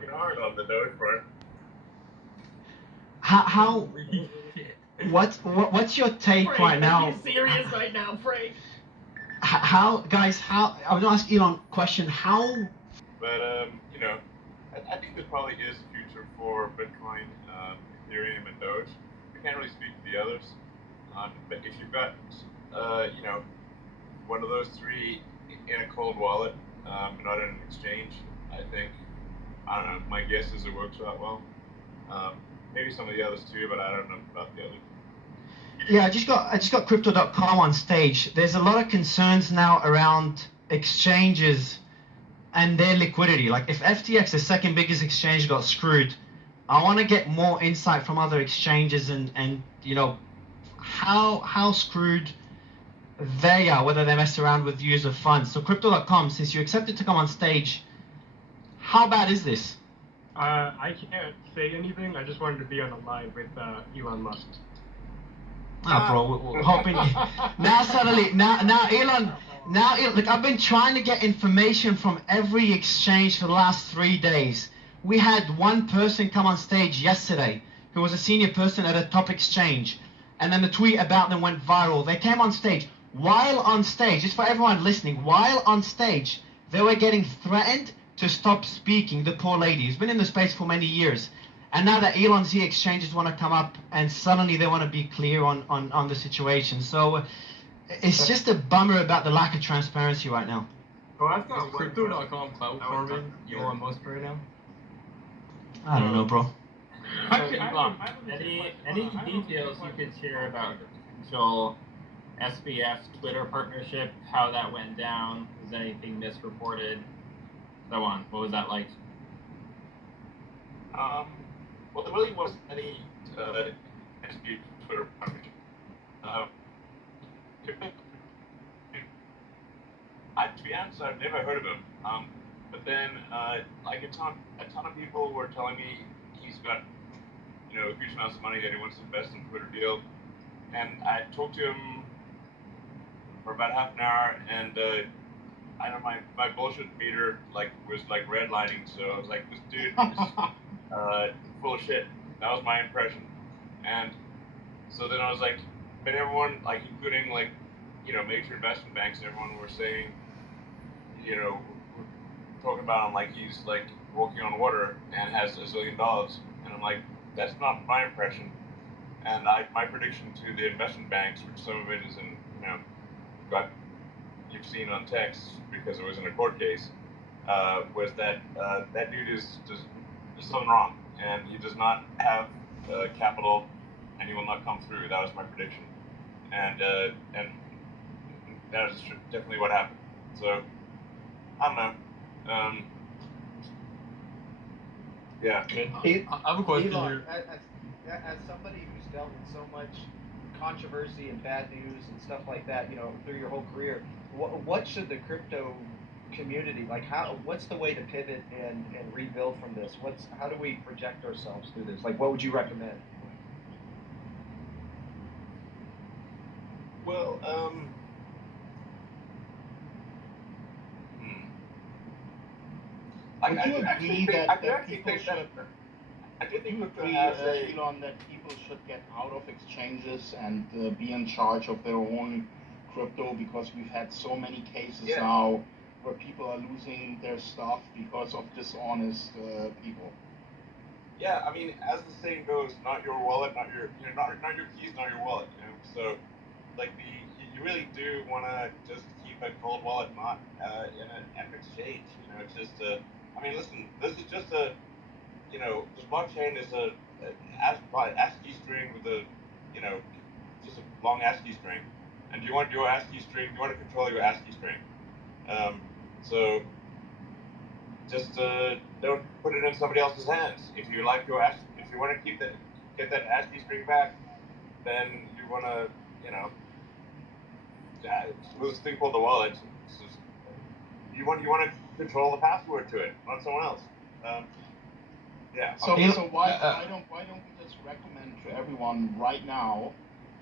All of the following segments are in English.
working hard on the Doge front. What's your take Frank, right now? Are you serious right now, Frank? How I was gonna ask Elon a question. How? But you know, I think there probably is a future for Bitcoin, Ethereum, and Doge. I can't really speak to the others, but if you've got, you know, one of those three in a cold wallet, not in an exchange, I think, I don't know, my guess is it works out well. Maybe some of the others too, but I don't know about the others. Yeah, I just got Crypto.com on stage. There's a lot of concerns now around exchanges and their liquidity. Like if FTX, the second biggest exchange, got screwed, I want to get more insight from other exchanges and you know how screwed they are, whether they mess around with user funds. So Crypto.com, since you accepted to come on stage, how bad is this? I can't say anything. I just wanted to be on a live with Elon Musk. Bro, we're hoping now suddenly now Elon. Look, I've been trying to get information from every exchange for the last 3 days. We had one person come on stage yesterday who was a senior person at a top exchange, and then the tweet about them went viral. They came on stage. While on stage, just for everyone listening, while on stage, they were getting threatened to stop speaking. The poor lady who's been in the space for many years. And now that Elon's here, exchanges want to come up and suddenly they want to be clear on the situation. So it's just a bummer about the lack of transparency right now. Oh, I've got Crypto.com cloud farming Elon Musk right now. I don't know, bro. So, Elon, any details you could share about the potential SBF Twitter partnership, how that went down? Was anything misreported? So on. What was that like? Well, there really wasn't any SB Twitter partnership. To be honest, I've never heard of him. But then, like a ton of people were telling me he's got, you know, huge amounts of money that he wants to invest in Twitter deal. And I talked to him for about half an hour, and I know my bullshit meter was redlining, so I was like, this dude is full of shit. That was my impression. And so then I was like, but everyone, like including like, you know, major investment banks and everyone were saying, you know, talking about him like he's like walking on water and has $1 zillion. And I'm like, that's not my impression. And my prediction to the investment banks, which some of it is in, you know, you've seen on text because it was in a court case, was that that dude is something wrong, and he does not have capital, and he will not come through. That was my prediction, and that is definitely what happened. So I don't know. Yeah. I have a question Elon, here. as somebody who's dealt with so much controversy and bad news and stuff like that, you know, through your whole career, what should the crypto community, like, what's the way to pivot and rebuild from this? How do we project ourselves through this? Like, what would you recommend? Well, Would you agree that people should? I do think agree, Elon, that people should get out of exchanges and be in charge of their own crypto, because we've had so many cases now where people are losing their stuff because of dishonest people. Yeah, I mean, as the saying goes, not your wallet, not your keys, not your wallet. You know, so like you really do want to just keep a cold wallet, not in an exchange. You know, it's just I mean, listen, this is just you know, this blockchain is a ASCII string with a, you know, just a long ASCII string. And you want your ASCII string, you want to control your ASCII string. So just don't put it in somebody else's hands. If you like your ASCII, if you want to get that ASCII string back, then you want to, you know, there's this thing called the wallet. You want to control the password to it, not someone else. Yeah. So why don't we just recommend to everyone right now,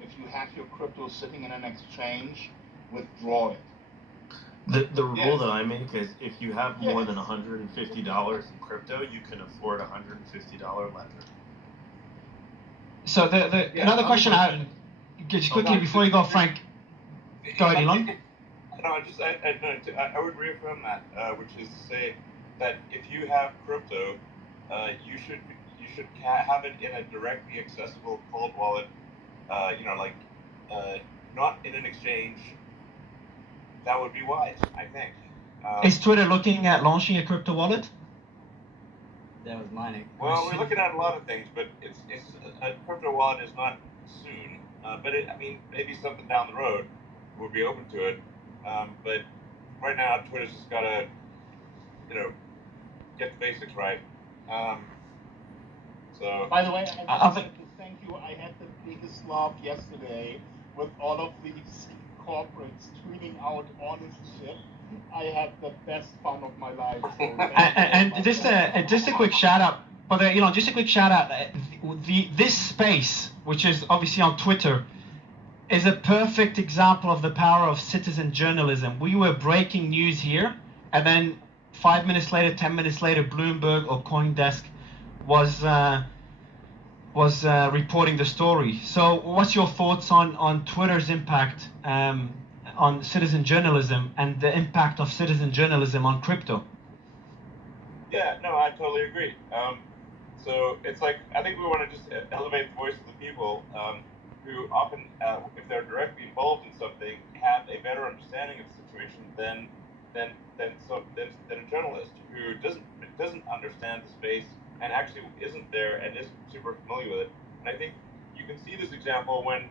if you have your crypto sitting in an exchange, withdraw it? The rule that I make is if you have more than $150 in crypto, you can afford a $150 ledger. So another question just quickly before you go, Frank. Go ahead, Elon. No, I would reaffirm that, which is to say that if you have crypto, you should have it in a directly accessible cold wallet. Not in an exchange. That would be wise, I think. Is Twitter looking at launching a crypto wallet? That was my Well, we're looking at a lot of things, but it's a crypto wallet is not soon. But maybe something down the road we'll be open to it. But right now, Twitter's just gotta, get the basics right. So. By the way, I think to thank you. I had the biggest laugh yesterday with all of these corporates tweeting out honest shit. I had the best fun of my life. So and just a quick shout out, but Elon, just a quick shout out. This space, which is obviously on Twitter, is a perfect example of the power of citizen journalism. We were breaking news here, and then 5 minutes later, 10 minutes later, Bloomberg or CoinDesk was reporting the story. So what's your thoughts on Twitter's impact on citizen journalism and the impact of citizen journalism on crypto? Yeah, no, I totally agree. So it's like, I think we want to just elevate the voice of the people who often, if they're directly involved in something, have a better understanding of the situation than a journalist who doesn't understand the space and actually isn't there and isn't super familiar with it. And I think you can see this example when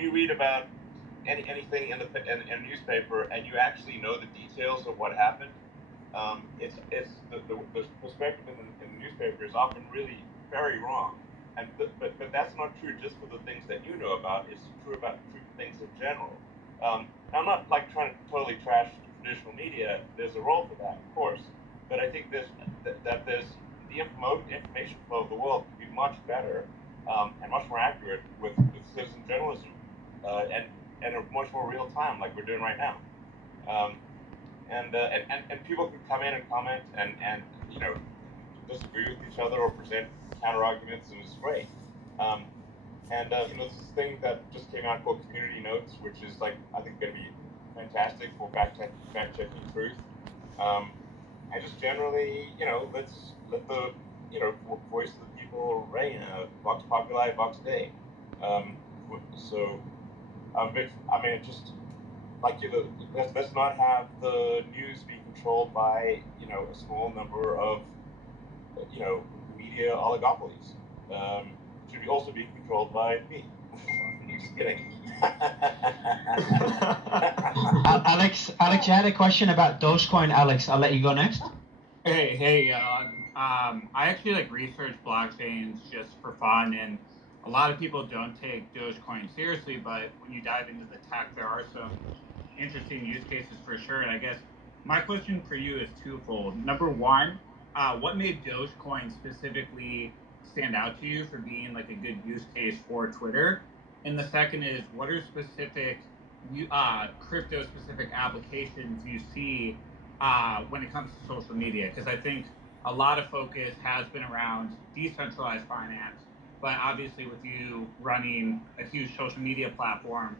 you read about anything in a newspaper and you actually know the details of what happened. It's the perspective in the newspaper is often really very wrong. And but that's not true just for the things that you know about. It's true about things in general. I'm not like trying to totally trash traditional media. There's a role for that, of course. But I think there's the information flow of the world can be much better and much more accurate with citizen journalism and a much more real time, like we're doing right now. And people can come in and comment and disagree with each other or present counter arguments, and it's great. This thing that just came out called Community Notes, which is I think going to be fantastic for fact checking truth. And just generally, let's let the voice of the people reign. Vox populi, vox dei. Let's not have the news be controlled by a small number of media oligopolies. Should also be controlled by me. Just kidding. Alex, you had a question about Dogecoin. Alex, I'll let you go next. Hey, I actually research blockchains just for fun, and a lot of people don't take Dogecoin seriously, but when you dive into the tech, there are some interesting use cases for sure. And I guess my question for you is twofold. Number one, what made Dogecoin specifically stand out to you for being a good use case for Twitter? And the second is, what are specific crypto-specific applications you see when it comes to social media? Because I think a lot of focus has been around decentralized finance, but obviously with you running a huge social media platform,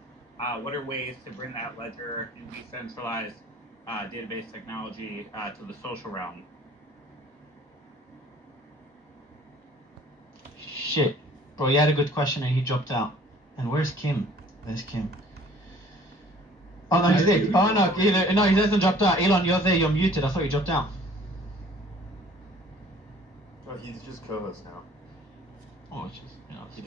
what are ways to bring that ledger and decentralized database technology to the social realm? Shit, bro, you had a good question and he dropped out. And where's Kim? There's Kim. Oh no, he's dead. Oh no, he hasn't dropped out. Elon, you're there. You're muted. I thought you dropped out. Oh, he's just co-host now. Oh, it's just